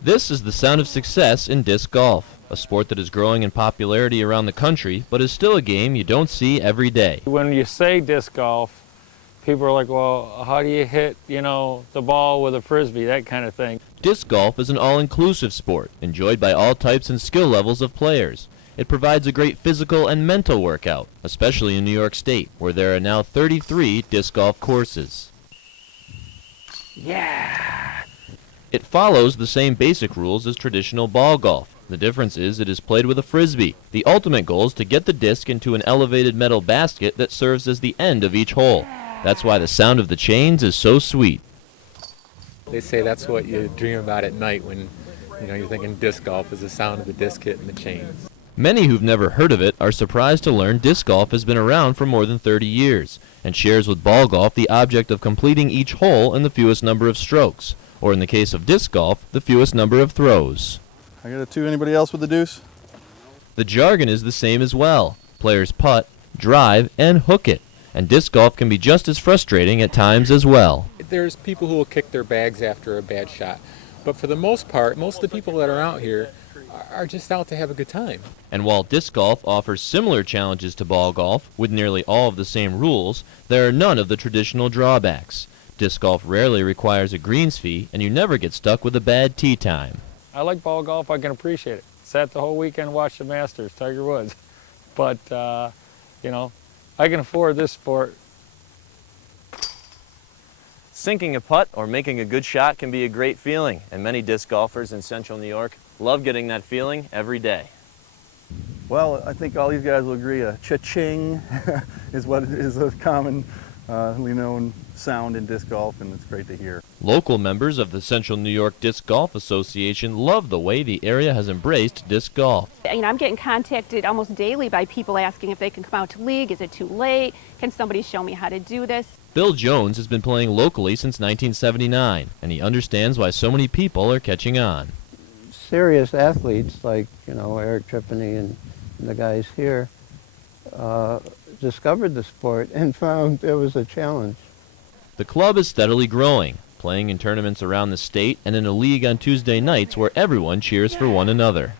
This is the sound of success in disc golf, a sport that is growing in popularity around the country, but is still a game you don't see every day. When you say disc golf, people are like, well, how do you hit, the ball with a frisbee, that kind of thing. Disc golf is an all-inclusive sport, enjoyed by all types and skill levels of players. It provides a great physical and mental workout, especially in New York State, where there are now 33 disc golf courses. Yeah! It follows the same basic rules as traditional ball golf. The difference is it is played with a frisbee. The ultimate goal is to get the disc into an elevated metal basket that serves as the end of each hole. That's why the sound of the chains is so sweet. They say that's what you dream about at night when you're thinking disc golf is the sound of the disc hitting the chains. Many who've never heard of it are surprised to learn disc golf has been around for more than 30 years and shares with ball golf the object of completing each hole in the fewest number of strokes, or in the case of disc golf, the fewest number of throws. I got a 2. Anybody else with the deuce? The jargon is the same as well. Players putt, drive, and hook it. And disc golf can be just as frustrating at times as well. There's people who will kick their bags after a bad shot. But for the most part, most of the people that are out here are just out to have a good time. And while disc golf offers similar challenges to ball golf, with nearly all of the same rules, there are none of the traditional drawbacks. Disc golf rarely requires a greens fee, and you never get stuck with a bad tee time. I like ball golf, I can appreciate it. Sat the whole weekend, watched the Masters, Tiger Woods. But, I can afford this sport. Sinking a putt or making a good shot can be a great feeling, and many disc golfers in Central New York love getting that feeling every day. Well, I think all these guys will agree a cha-ching is what is a commonly known sound in disc golf, and it's great to hear. Local members of the Central New York Disc Golf Association love the way the area has embraced disc golf. I'm getting contacted almost daily by people asking if they can come out to league. Is it too late? Can somebody show me how to do this? Bill Jones has been playing locally since 1979, and he understands why so many people are catching on. Serious athletes like, Eric Tripany and the guys here discovered the sport and found it was a challenge. The club is steadily growing, playing in tournaments around the state and in a league on Tuesday nights where everyone cheers for one another.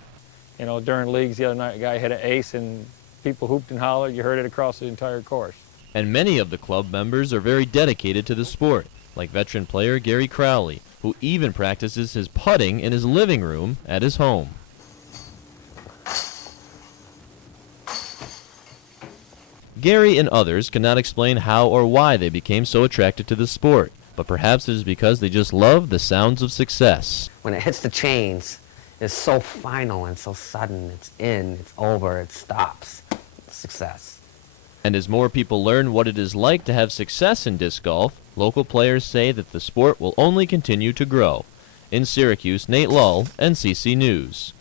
During leagues the other night, a guy hit an ace and people hooped and hollered. You heard it across the entire course. And many of the club members are very dedicated to the sport, like veteran player Gary Crowley, who even practices his putting in his living room at his home. Gary and others cannot explain how or why they became so attracted to the sport, but perhaps it is because they just love the sounds of success. When it hits the chains, it's so final and so sudden. It's in, it's over, it stops. Success. And as more people learn what it is like to have success in disc golf, local players say that the sport will only continue to grow. In Syracuse, Nate Lull, NCC News.